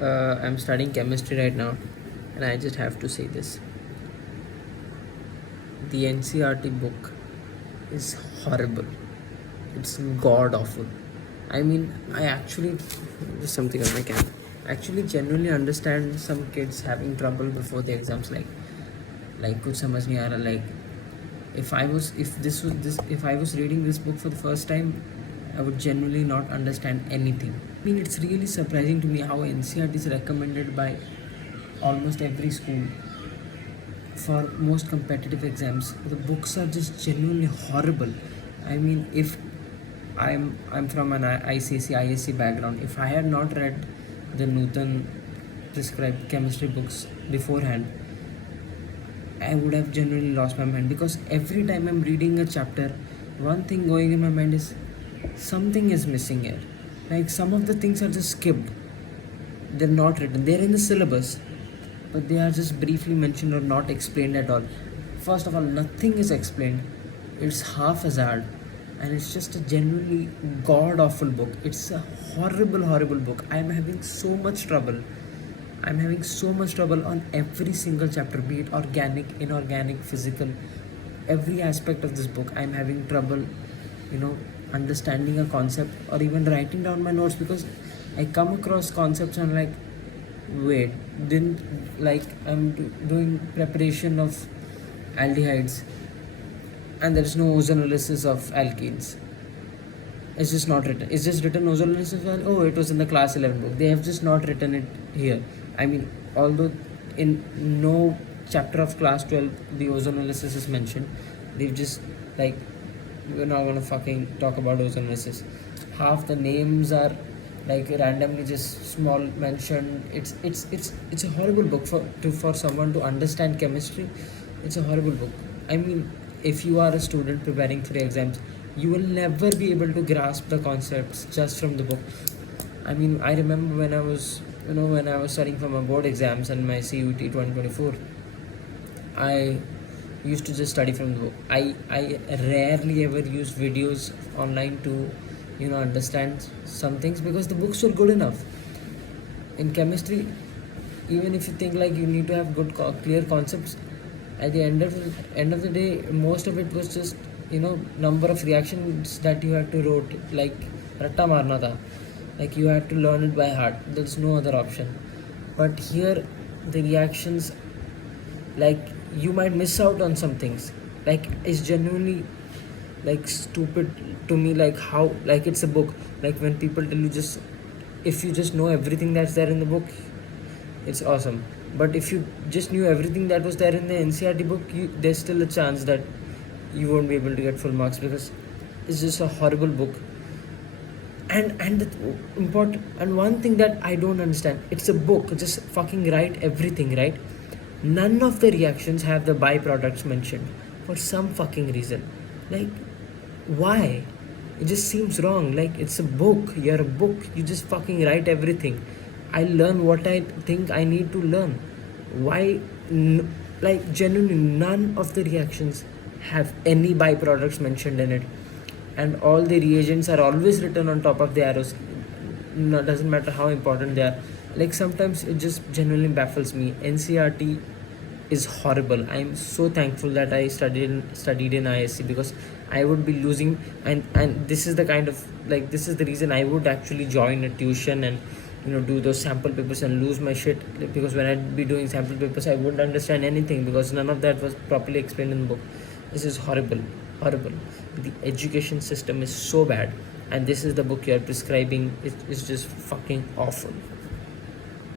I'm studying chemistry right now, and I just have to say this: the NCRT book is horrible. It's god awful. I mean, I actually just something on my camera. Actually, genuinely understand some kids having trouble before the exams. Like कुछ समझ नहीं आ रहा. Like if I was reading this book for the first time, I would genuinely not understand anything. I mean, it's really surprising to me how NCRT is recommended by almost every school for most competitive exams. The books are just genuinely horrible. I mean, if I'm from an ICC ISC background, if I had not read the Nutan prescribed chemistry books beforehand, I would have genuinely lost my mind, because every time I'm reading a chapter, one thing going in my mind is something is missing here. Like, some of the things are just skipped. They're not written. They're in the syllabus, but they are just briefly mentioned or not explained at all. First of all, nothing is explained. It's haphazard, and it's just a genuinely god awful book. It's a horrible book. I'm having so much trouble. On every single chapter, be it organic, inorganic, physical, every aspect of this book. I'm having trouble, understanding a concept or even writing down my notes, because I come across concepts and like, wait, didn't like doing preparation of aldehydes, and there is no ozonolysis of alkenes. It's just not written. It's just written ozonolysis. Oh, it was in the class 11 book. They have just not written it here. I mean, although in no chapter of class 12 the ozonolysis is mentioned, they've just like, we're not gonna fucking talk about ozonolysis. Half the names are like randomly just small mentioned. It's a horrible book for someone to understand chemistry. It's a horrible book. I mean, if you are a student preparing for exams, you will never be able to grasp the concepts just from the book. I mean, I remember when I was studying for my board exams and my CUT 2024, I used to just study from the book. I rarely ever use videos online to understand some things, because the books were good enough. In chemistry, even if you think like you need to have good clear concepts, at the end of the day, most of it was just number of reactions that you had to wrote, like ratta marna tha. Like, you had to learn it by heart. There's no other option. But here, the reactions, like, you might miss out on some things. Like, it's genuinely like stupid to me, like how, like, it's a book. Like, when people tell you, just if you just know everything that's there in the book, it's awesome. But if you just knew everything that was there in the NCRT book, there's still a chance that you won't be able to get full marks, because it's just a horrible book. And the important, and one thing that I don't understand, it's a book, just fucking write everything, right? None of the reactions have the byproducts mentioned for some fucking reason. Like, why? It just seems wrong. Like, it's a book. You're a book. You just fucking write everything. I learn what I think I need to learn. Why? Like, genuinely, none of the reactions have any byproducts mentioned in it, and all the reagents are always written on top of the arrows. No, doesn't matter how important they are. Like, sometimes it just genuinely baffles me. NCRT is horrible. I'm so thankful that I studied in ISC, because I would be losing, and this is the kind of, like, this is the reason I would actually join a tuition and do those sample papers and lose my shit, because when I'd be doing sample papers, I wouldn't understand anything, because none of that was properly explained in the book. This is horrible. The education system is so bad, and this is the book you're prescribing. It's just fucking awful.